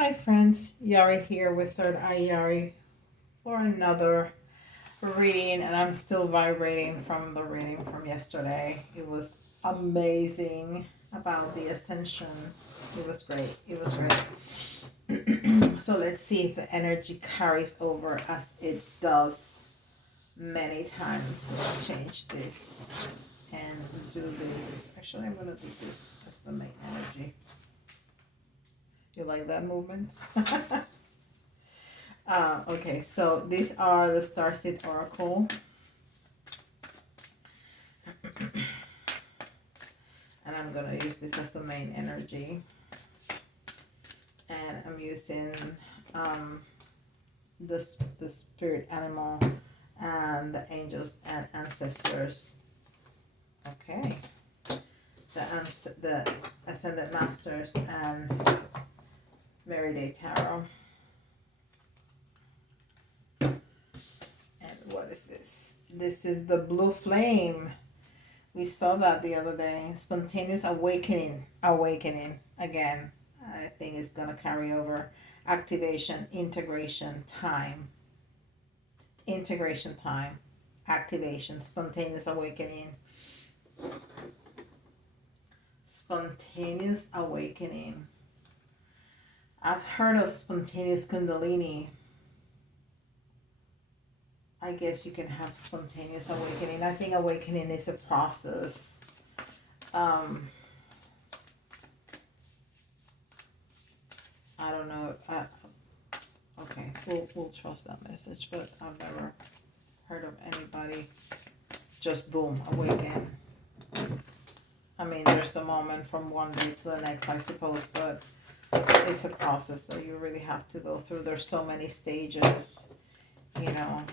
Hi friends, Yari here with Third Eye Yari for another reading, and I'm still vibrating from the reading from yesterday. It was amazing about the ascension. It was great. It was great. So let's see if the energy carries over as it does many times. Let's change this and do this. Actually, I'm gonna do this as the main energy. You like that movement? Okay, so these are the Starseed Oracle, and I'm gonna use this as the main energy. And I'm using the spirit animal and the angels and ancestors. Okay, the ascended masters and Mary Day Tarot. And what is this? This is the blue flame. We saw that the other day. Spontaneous awakening. Awakening again. I think it's gonna carry over. Activation, integration, time. Integration time. Activation, spontaneous awakening. Spontaneous awakening. I've heard of spontaneous kundalini. I guess you can have spontaneous awakening. I think awakening is a process. I don't know. Okay, we'll trust that message, but I've never heard of anybody just boom awaken. I mean, there's a moment from one day to the next, I suppose, but it's a process that you really have to go through. There's so many stages, you know.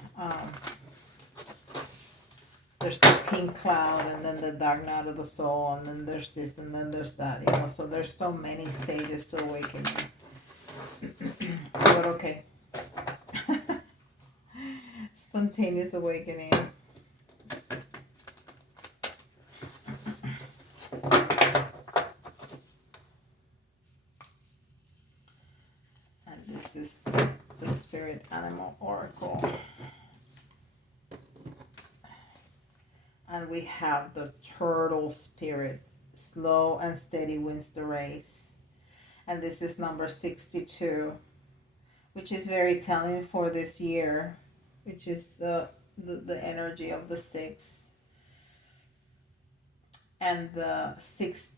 There's the pink cloud, and then the dark night of the soul, and then there's this, and then there's that, you know. So there's so many stages to awakening. But okay. Spontaneous awakening. And this is the spirit animal oracle. And we have the turtle spirit. Slow and steady wins the race. And this is number 62, which is very telling for this year, which is the energy of the six. And the six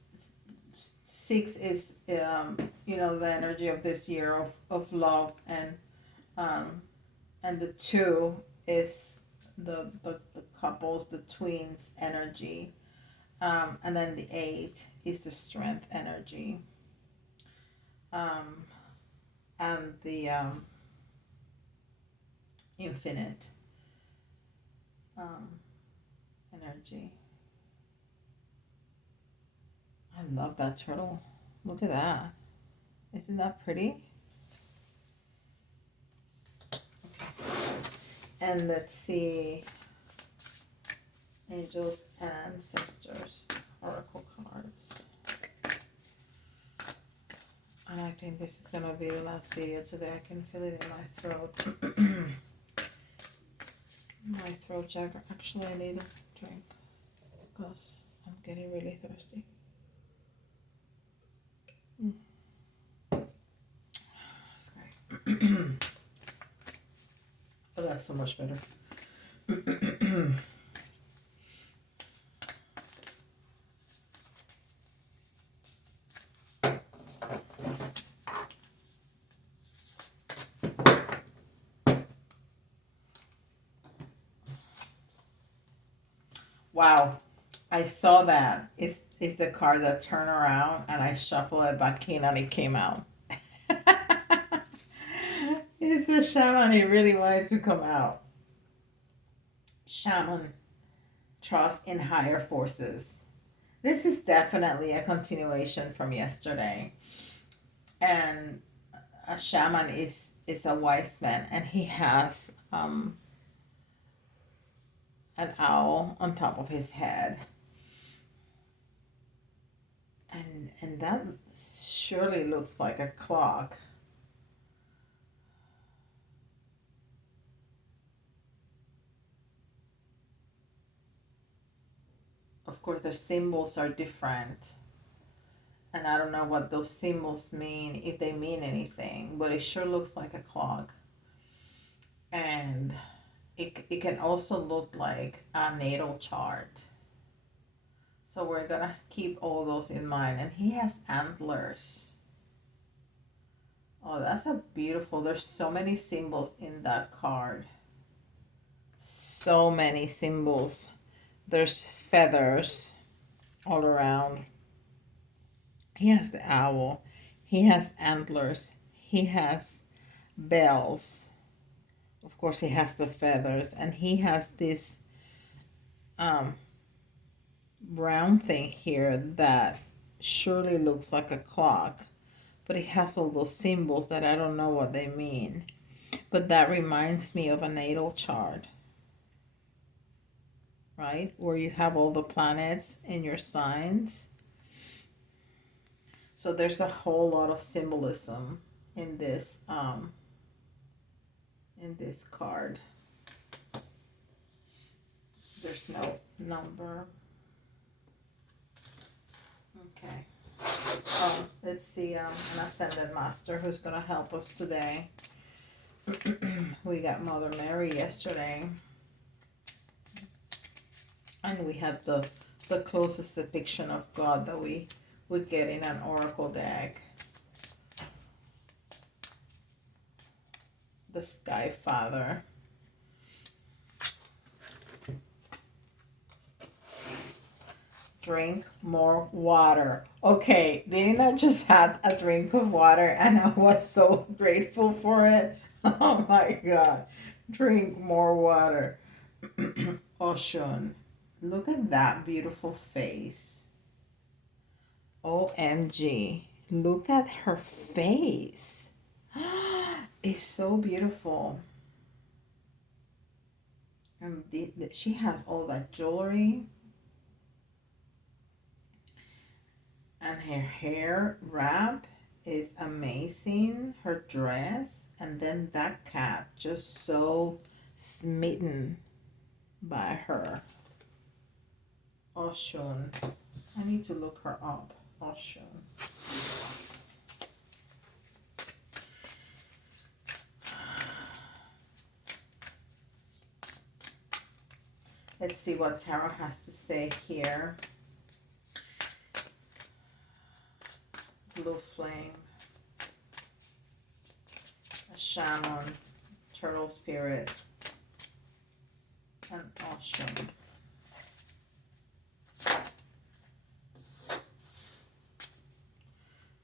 is the energy of this year of love, and the two is the couples, the twins energy, and then the 8 is the strength energy, and the infinite energy. I love that turtle. Look at that. Isn't that pretty? Okay. And let's see. Angels and ancestors. Oracle cards. And I think this is gonna be the last video today. I can feel it in my throat. My throat chakra. Actually, I need a drink because I'm getting really thirsty. That's great. Oh, that's so much better. Wow. I saw that. It's the card that turned around and I shuffled it back in and it came out. It's the shaman. He really wanted to come out. Shaman. Trust in higher forces. This is definitely a continuation from yesterday. And a shaman is a wise man, and he has an owl on top of his head. And that surely looks like a clock. Of course, the symbols are different. And I don't know what those symbols mean, if they mean anything, but it sure looks like a clock. And it can also look like a natal chart. So we're gonna keep all those in mind. And he has antlers. Oh, that's a beautiful. There's so many symbols in that card. So many symbols. There's feathers all around. He has the owl. He has antlers. He has bells. Of course, he has the feathers. And he has this brown thing here that surely looks like a clock. But it has all those symbols that I don't know what they mean. But that reminds me of a natal chart, right? Where you have all the planets in your signs. So there's a whole lot of symbolism in this card. There's no number. Okay. Let's see, an Ascended Master who's gonna help us today. We got Mother Mary yesterday. And we have the closest depiction of God that we would get in an oracle deck. The Sky Father. Drink more water. Okay, didn't I just have a drink of water and I was so grateful for it? Oh my God. Drink more water. Oshun. Look at that beautiful face. OMG. Look at her face. It's so beautiful. And she has all that jewelry. And her hair wrap is amazing. Her dress. And then that cat, just so smitten by her. Oshun. I need to look her up. Oshun. Let's see what Tarot has to say here. Blue Flame. A Shaman. Turtle Spirit. And Oshun.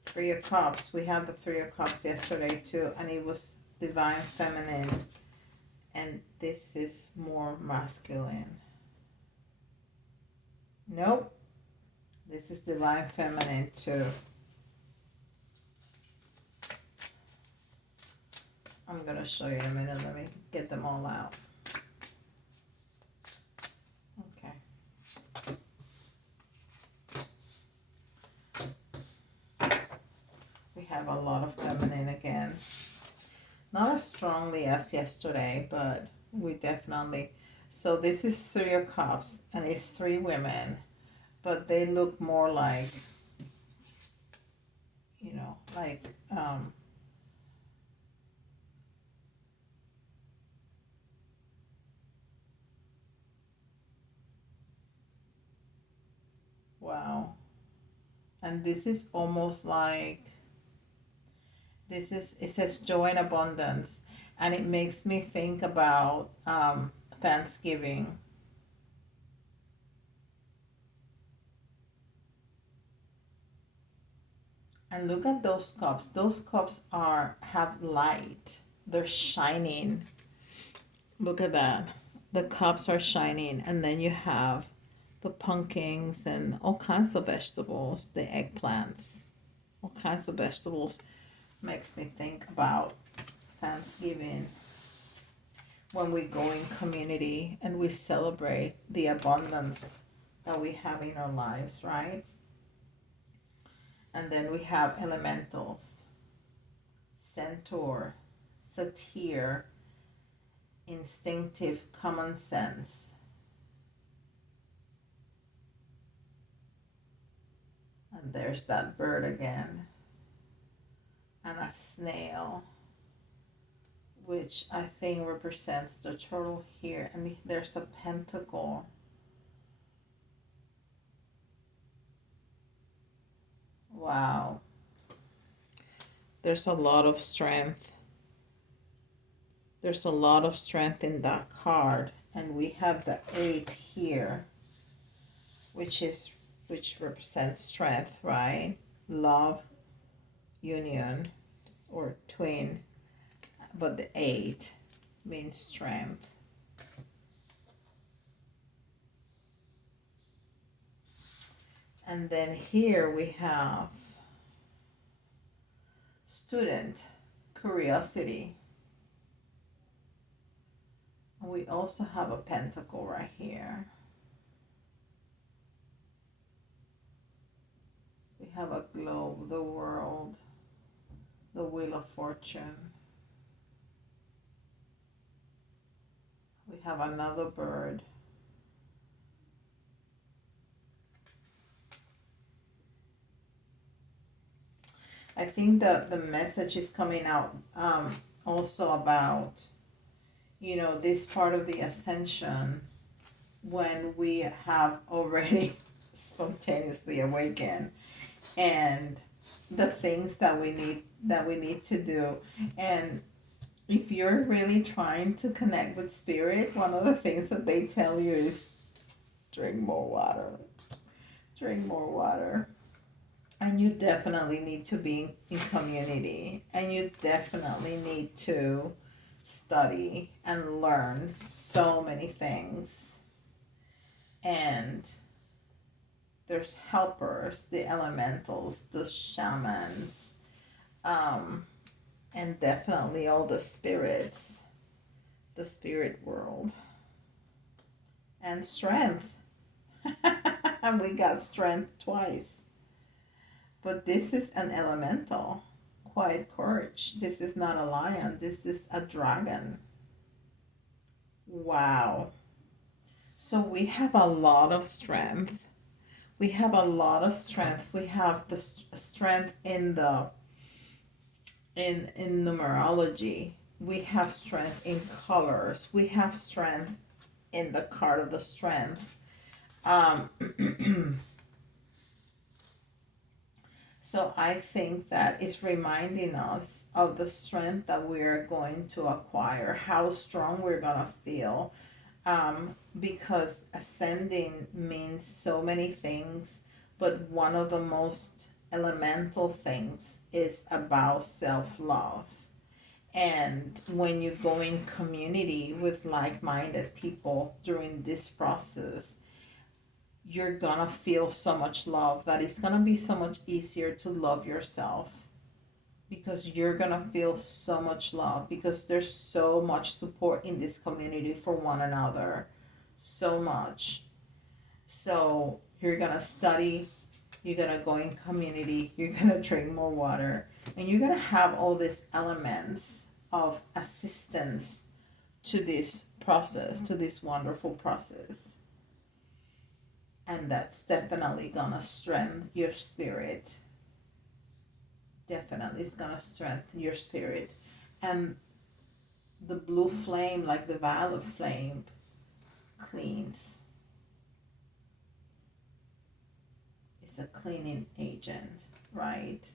Three of Cups. We had the Three of Cups yesterday too, and it was Divine Feminine. And this is more masculine. Nope. This is Divine Feminine too. I'm going to show you in a minute. Let me get them all out. Okay. We have a lot of feminine again. Not as strongly as yesterday, but we definitely... So this is Three of Cups, and it's three women, but they look more like, you know, like, wow. And this is almost like, it says joy and abundance, and it makes me think about Thanksgiving. And look at those cups. Those cups have light. They're shining. Look at that. The cups are shining, and then you have the pumpkins and all kinds of vegetables, the eggplants, all kinds of vegetables. Makes me think about Thanksgiving, when we go in community and we celebrate the abundance that we have in our lives, right? And then we have elementals, centaur, satyr, instinctive common sense. And there's that bird again. And a snail, which I think represents the turtle here. And there's a pentacle. Wow. There's a lot of strength. There's a lot of strength in that card. And we have the 8 here, which represents strength, right? Love, union, or twin. But the 8 means strength. And then here we have student, curiosity. And we also have a pentacle right here. We have a globe, the world, the wheel of fortune. We have another bird. I think that the message is coming out also about, this part of the ascension when we have already spontaneously awakened, and the things that we need to do. And if you're really trying to connect with spirit, one of the things that they tell you is drink more water. Drink more water. And you definitely need to be in community, and you definitely need to study and learn so many things. And there's helpers, the elementals, the shamans, and definitely all the spirits, the spirit world, and strength. And we got strength twice. But this is an elemental, quiet courage. This is not a lion, this is a dragon. Wow. So we have a lot of strength. We have a lot of strength. We have the strength in numerology. We have strength in colors. We have strength in the card of the strength. So I think that it's reminding us of the strength that we're going to acquire, how strong we're going to feel, because ascending means so many things, but one of the most elemental things is about self-love. And when you go in community with like-minded people during this process, you're gonna feel so much love that it's gonna be so much easier to love yourself, because you're gonna feel so much love, because there's so much support in this community for one another, so much. So you're gonna study, you're gonna go in community, you're gonna drink more water, and you're gonna have all these elements of assistance to this process, to this wonderful process. And that's definitely gonna strengthen your spirit. Definitely it's gonna strengthen your spirit. And the blue flame, like the violet flame, cleans. It's a cleaning agent, right?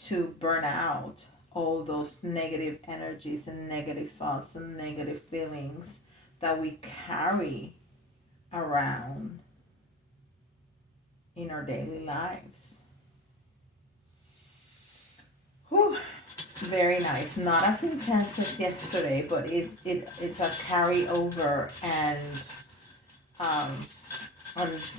To burn out all those negative energies and negative thoughts and negative feelings that we carry around in our daily lives. Whew. Very nice. Not as intense as yesterday, but it's a carryover, and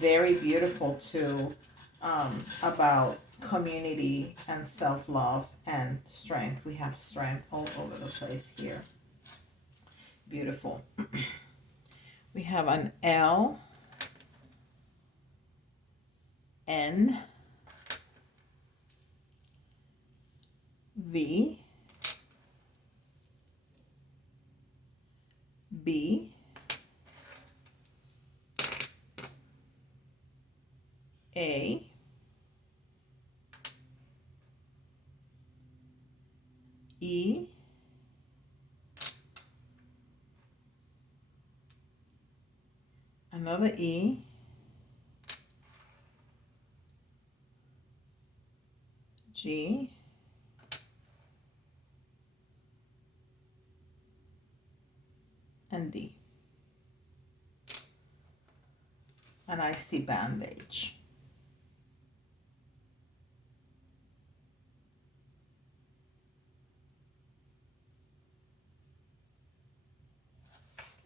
very beautiful too, about community and self-love and strength. We have strength all over the place here. Beautiful. We have an L, N, V, B, A, E, another E, G, and D. And I see bandage.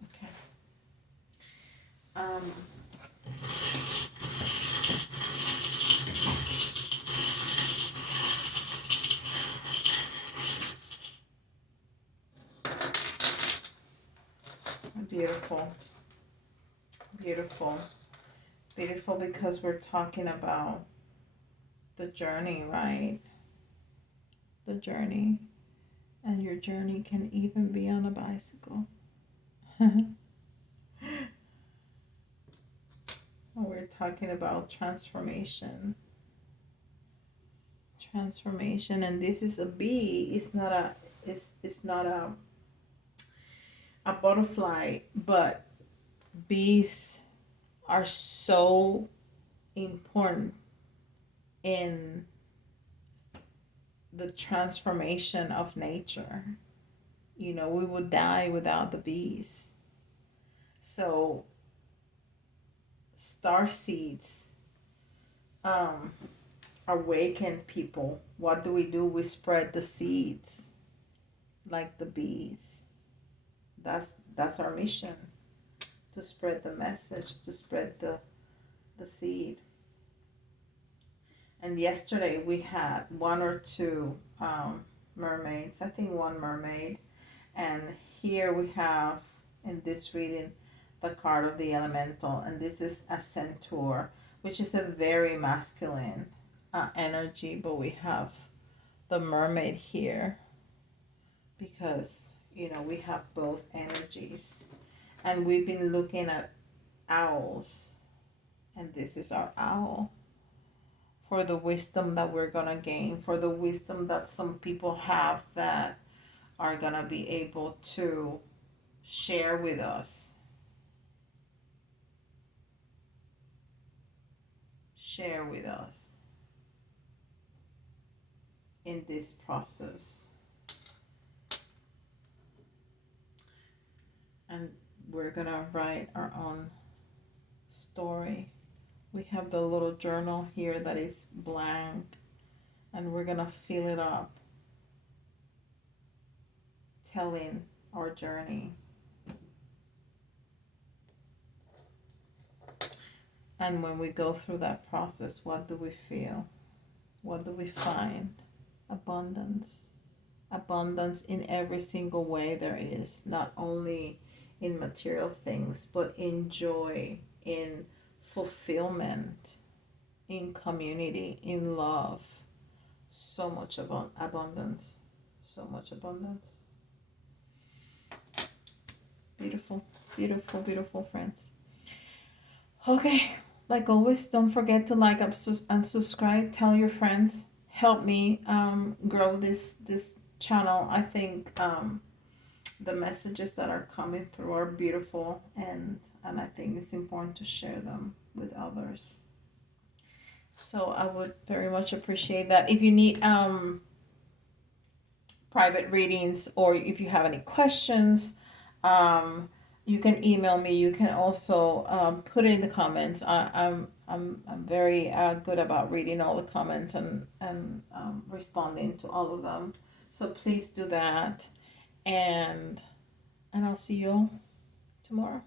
Okay. Beautiful. Beautiful. Beautiful, because we're talking about the journey, right? The journey. And your journey can even be on a bicycle. And we're talking about transformation. Transformation. And this is a bee. It's not a butterfly, but bees are so important in the transformation of nature. You know, we would die without the bees. So, star seeds awaken people. What do? We spread the seeds like the bees. That's our mission, to spread the message, to spread the seed. And yesterday we had one or two mermaids. I think one mermaid. And here we have in this reading the card of the elemental, and this is a centaur, which is a very masculine energy, but we have the mermaid here because we have both energies. And we've been looking at owls, and this is our owl, for the wisdom that we're gonna gain, for the wisdom that some people have that are gonna be able to share with us. Share with us in this process. And we're gonna write our own story. We have the little journal here that is blank, and we're gonna fill it up, telling our journey. And when we go through that process, what do we feel? What do we find? Abundance. Abundance in every single way there is, not only in material things, but in joy, in fulfillment, in community, in love. So much abundance. So much abundance. Beautiful, beautiful, beautiful, friends. Okay, like always, don't forget to like and subscribe. Tell your friends. Help me grow this channel. I think the messages that are coming through are beautiful, and I think it's important to share them with others. So I would very much appreciate that. If you need private readings, or if you have any questions, you can email me. You can also put it in the comments. I'm very good about reading all the comments and responding to all of them. So please do that, and I'll see you tomorrow.